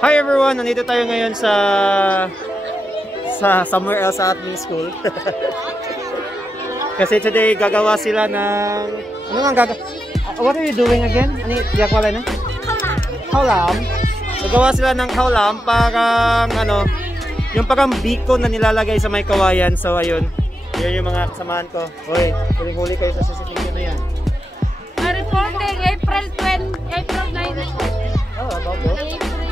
Hi everyone! Nandito tayo ngayon sa somewhere else sa ating school. Kasi today gagawa sila ng... Ano nga gagawa? What are you doing again? Ano yung wala na? Haulam. Gagawa sila ng haulam parang ano, yung parang biko na nilalagay sa may kawayan. So ayun, yun yung mga kasamahan ko. Hoy, huling-huli kayo sa CCTV na yan. Reporting April 9. Oh, bago.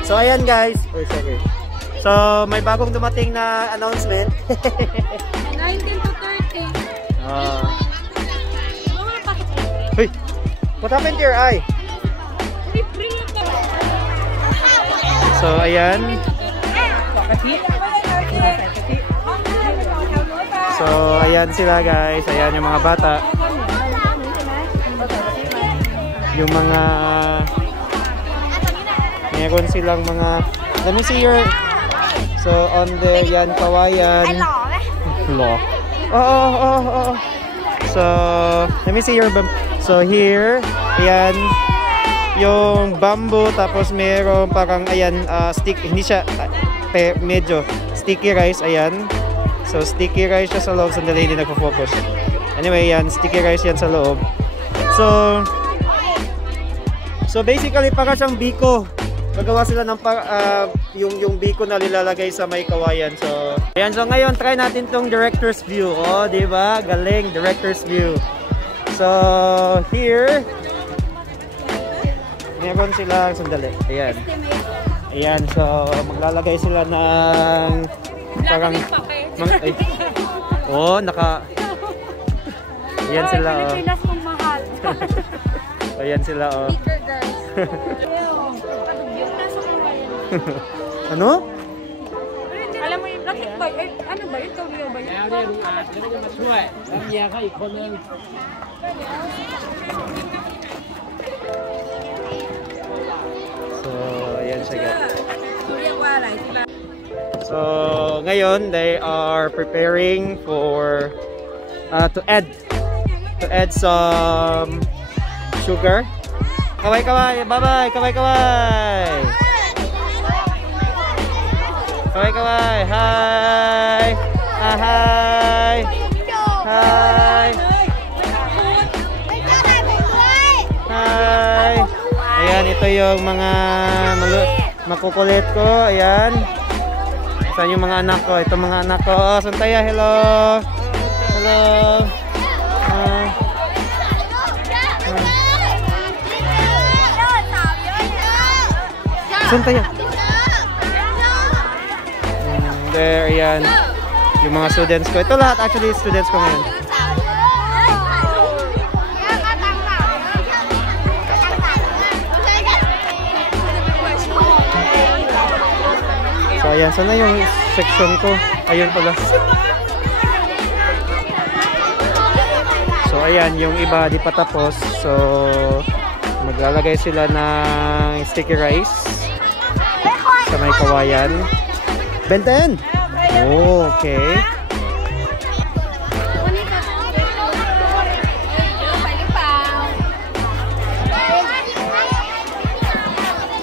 So ayan guys. Oh, sorry. So may bagong dumating na announcement. 19 to 30. Hey, what happened to your eye? So ayan. So ayan sila guys. Ayan yung mga bata. Yung mga meron silang mga, let me see your, so on the yan kawayan. Hello. Oh. So let me see your so here ayan yung bamboo, tapos meron parang ayan stick, hindi siya medyo sticky rice. Ayan, so sticky rice siya sa loob. Sandali, hindi nagpo-focus. Anyway, yan sticky rice yan sa loob. So basically para siyang biko. Gagawa sila ng yung biko na nilalagay sa may kawayan. So ayan, so ngayon try natin tong director's view. Oh, di ba? Galing, director's view. So here meron sila, sandali. Ayan. Ayan, so maglalagay sila ng parang oh, ayan sila, oh. Ayan sila, oh. Ano? Alam mo yung plastic bag, ano ba yun? Tawag ba yun? So, ayan siya guys. So, ngayon they are preparing for to add some sugar. Kaway, bye-bye, kaway. Kaway, hi. Hi. Hi. Ayan, ito yung mga makukulit ko. Ayan. Saan yung mga anak ko? Ito mga anak ko. Oh, Suntaya, hello. Hello. Suntaya. There, ayan. Yung mga students ko. Ito lahat actually students ko ngayon. So ayan, sana yung section ko. Ayun pala. So ayan, yung iba di pa tapos. So maglalagay sila ng sticky rice sa may kawayan. Benten! Oh, okay.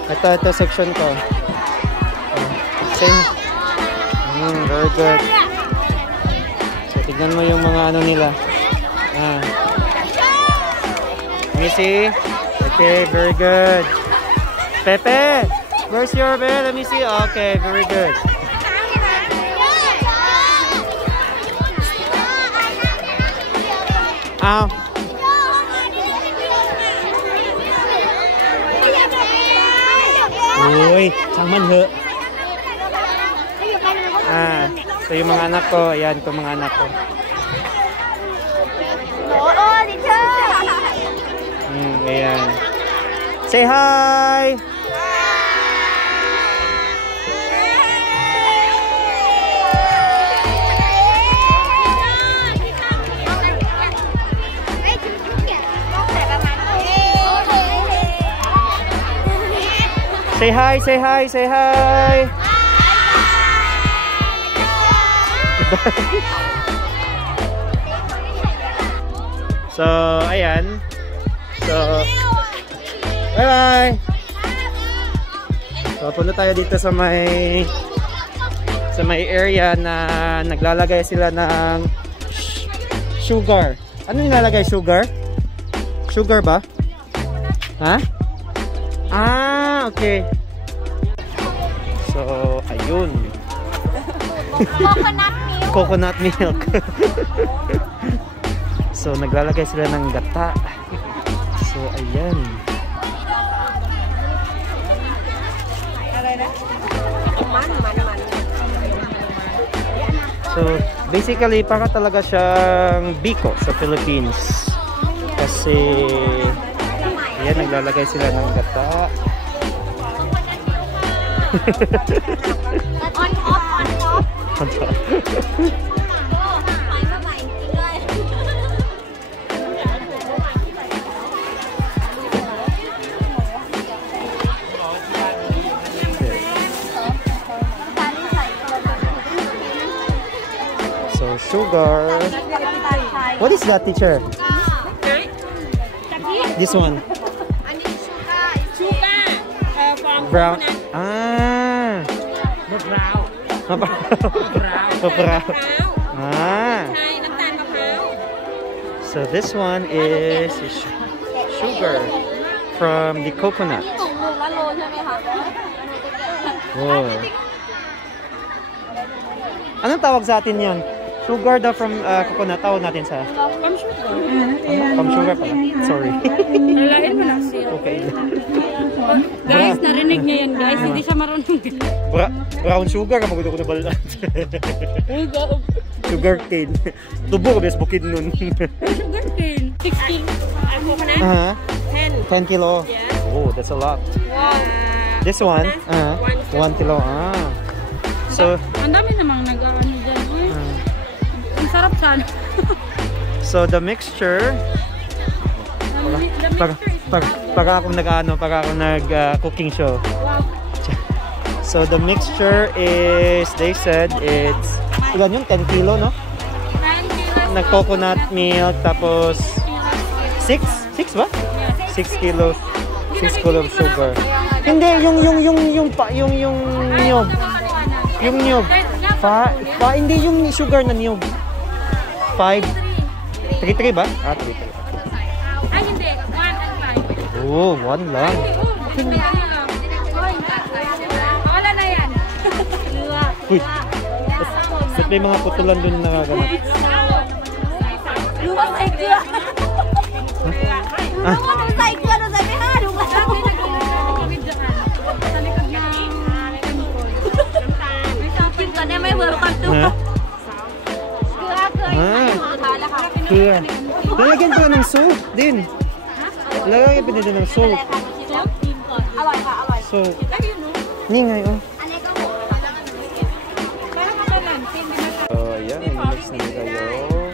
Ito section ko. Same. Very good. So tignan mo yung mga ano nila. Let me see. Okay, very good. Pepe, where's your bed? Let me see. Okay, very good. Ow. Uy, saman ho. So yung mga anak ko, ayan ko mga anak ko. Ayan. Say hi! Say hi, say hi, say hi. So, ayan. So, bye-bye. So punta tayo dito sa may area na naglalagay sila ng sugar. Ano nilalagay? Sugar? Sugar ba? Ha? Ah, okay. So, ayun. Coconut milk. So, naglalagay sila ng gata. So, ayan. So, basically, para talaga siyang biko sa Philippines. Kasi, ayan, naglalagay sila ng gata. On top. So, sugar. What is that, teacher? This one. Brown. Ah. Maparaw. Ah. So this one is sugar from the coconut. Wow. Anong tawag sa atin yan? Sugar daw from coconut. Tawag natin sa... From sugar pala. Sorry. Lalain mo lang siya. Okay. Guys, narinig niya yan guys. Hindi siya marunong. Brown sugar ka magudo ko na balat. Sugar cane. Tubo ko bes bukid nun. Sugar cane. 16. Ako ka na? 10 kilo. Yes. Oh, that's a lot. Wow. This one? 1 kilo. Ah. So, ang dami namang nag-ano dyan. Ang sarap sana. So the mixture, pag ako nag-cooking show. Wow. So the mixture is, they said it's, ilan yung 10 kilo, no? 9 kilos. Nag-coconut milk, tapos 6 ba? 6 kilos. 6 kilos of sugar. Hindi, yung niyog. Yung niyog. Hindi yung sugar na niyog. 5. 3 ba? Ah, 3. Ay, hindi. 1 and 5. Oh, 1 lang. Wala na yan. Uy. Ba't may mga putulan dun na nagagamit? Luwas ay kaya. Luwas ay kaya. Luwas ay kaya. Luwas ay kaya. Sa likod ng temple. Kita na may baru kartu. Kaya. Lalagyan pa ng soup din. Lalagyan pa din ng soup. So, ni ngayon. So, ayan. Mix na nila yung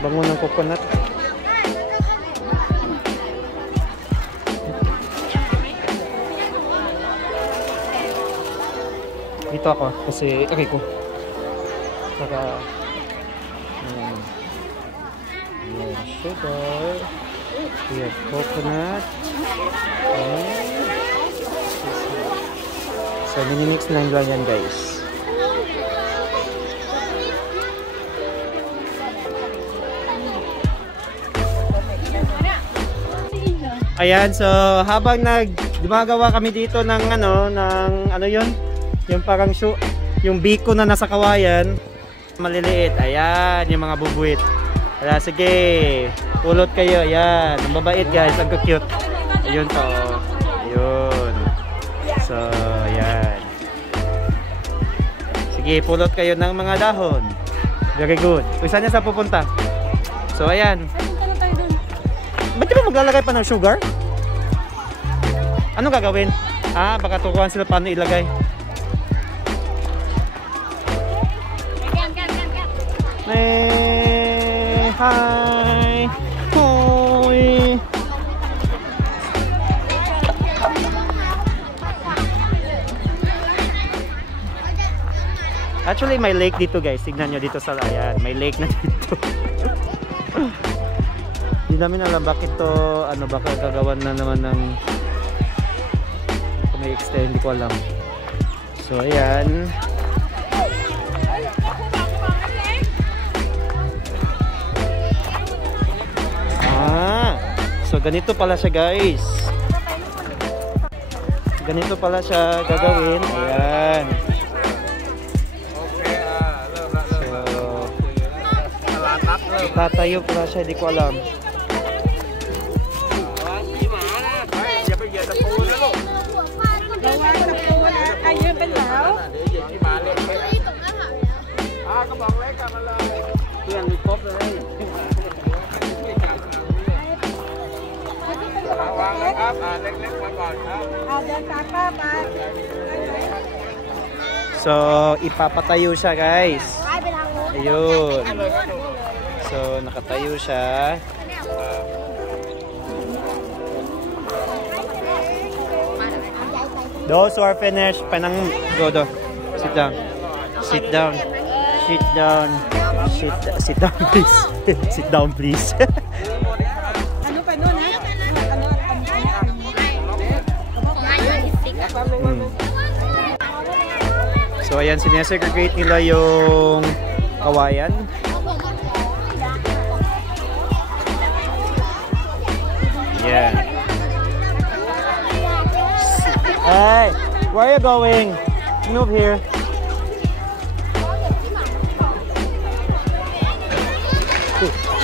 bango ng coconut. Dito ako kasi okay ko. Saka sugar. We have coconut. So minimix lang yan guys. Ayan, so habang gumagawa kami dito ng ano yun? Yung parang yung biko na nasa kawayan, maliliit. Ayan, yung mga bubuit. Kaya sige, pulot kayo. Ayan, ang babait guys, ang cute. Ayun to. Ayun. So, ayan. Sige, pulot kayo ng mga dahon. Very good. Kung saan niya sa pupunta? So, ayan. Ba't di ba maglalagay pa ng sugar? Anong gagawin? Ah, baka tukuhan sila paano ilagay. Hi! Hoy! Actually, may lake dito guys. Tignan nyo dito sa ayan. May lake na dito. Hindi namin alam bakit to, ano, baka gagawan na naman ng kung may extend, hindi ko alam. So ayan. So ganito pala siya guys. Ganito pala siya gagawin. Ayan. So itatayo pala siya, hindi ko alam. So ipapatayo siya guys. Ayun. So nakatayo siya. Those who are finished, panang go. Sit down. Sit down. Sit down. Sit down please. Sit down please. So ayan, sinesegregate nila yung kawayan. Yeah. Hey, where are you going? Move here.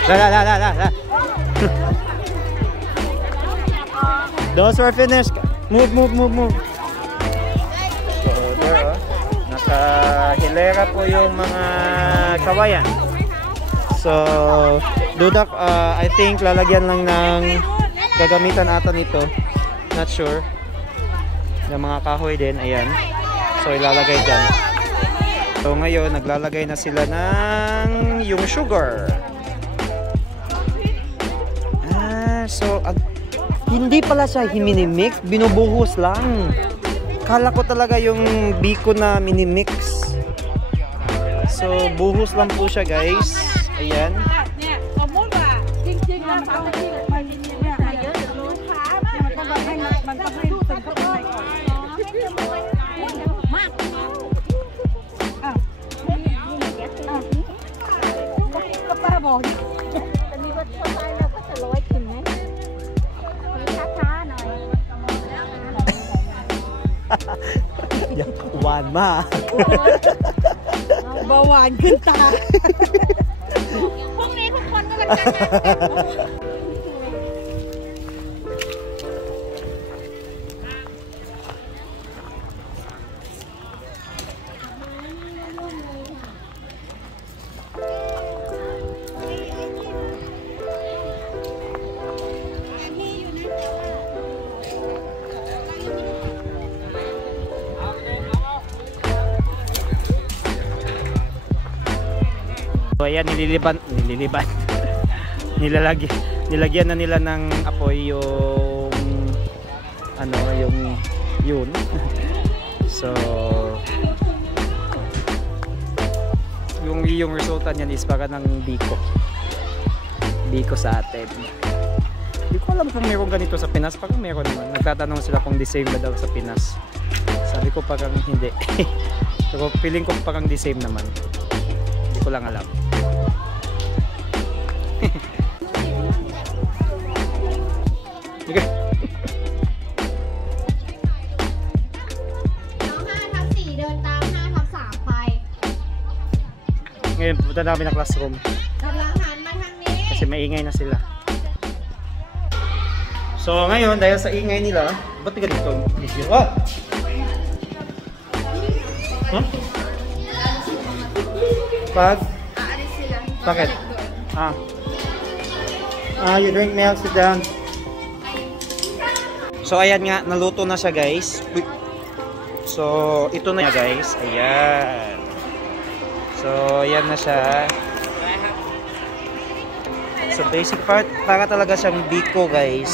La. Those who are finished, move. So there, nakahilera po yung mga kawayan. So dudak, I think lalagyan lang ng gagamitan ata nito. Not sure. Yung mga kahoy din, ayan. So ilalagay dyan. So ngayon naglalagay na sila ng yung sugar. So hindi pala siya minimix, binubuhos lang. Kala ko talaga yung biko na minimix. So buhos lang po siya guys. Ayan. One ma. Bawan genta. พรุ่งนี้ทุกคนก็เป็นการ So ayan, nilagyan na nila ng apoy yung ano, yun. So yung resulta niyan is para ng biko sa atin. Hindi ko alam kung meron ganito sa Pinas. Parang meron naman. Nagtatanong sila kung the same na daw sa Pinas. Sabi ko parang hindi. Pero feeling ko parang the same naman. Hindi ko lang alam. Okay. Ngayon punta namin ng classroom kasi maingay na sila. So ngayon dahil sa ingay nila, ba't ganito? Huh? Bakit? You drink milk, sit down. So ayan nga, naluto na siya guys. So ito na guys, ayan. So ayan na siya. So basic part, para talaga siyang biko guys.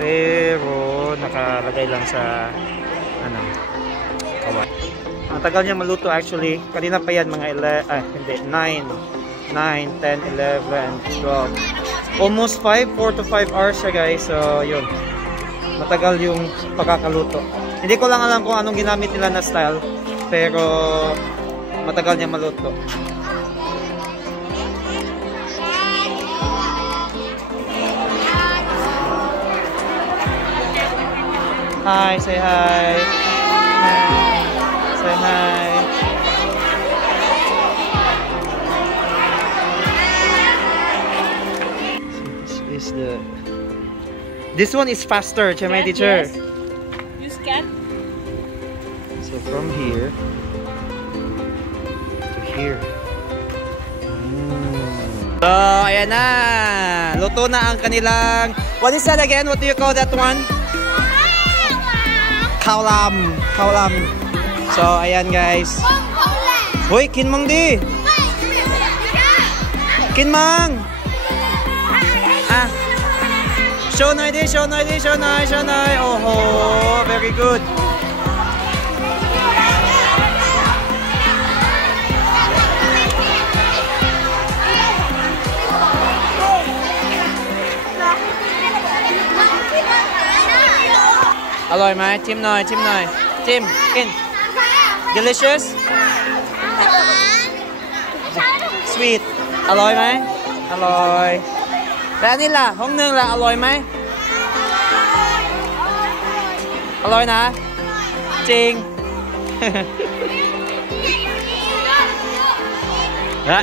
Pero nakalagay lang sa ano, kawan. Ang tagal niya maluto actually. Kanina pa yan mga 9, 10, 11, 12. Almost 4 to 5 hours siya guys. So, yun. Matagal yung pagkakaluto. Hindi ko lang alam kung anong ginamit nila na style. Pero, matagal niya maluto. Hi, say hi. Hi. Say hi. So this one is faster, my teacher. Yes. You scan? So from here to here. So ayan na. Luto na ang kanilang. What is that again? What do you call that one? Kaulam. Kaulam. So ayan guys. Hoy, kinmang di. Kinmang. Ah. Show na di, show na di, show na, show na. Oh, very good. Aloy mai, chim nồi, chim nồi. Chim, in. Delicious. Sweet. Aloy mai. Aloy. Raนี่ล่ะห้องนึงล่ะอร่อยไหมอร่อยนะจริงฮะ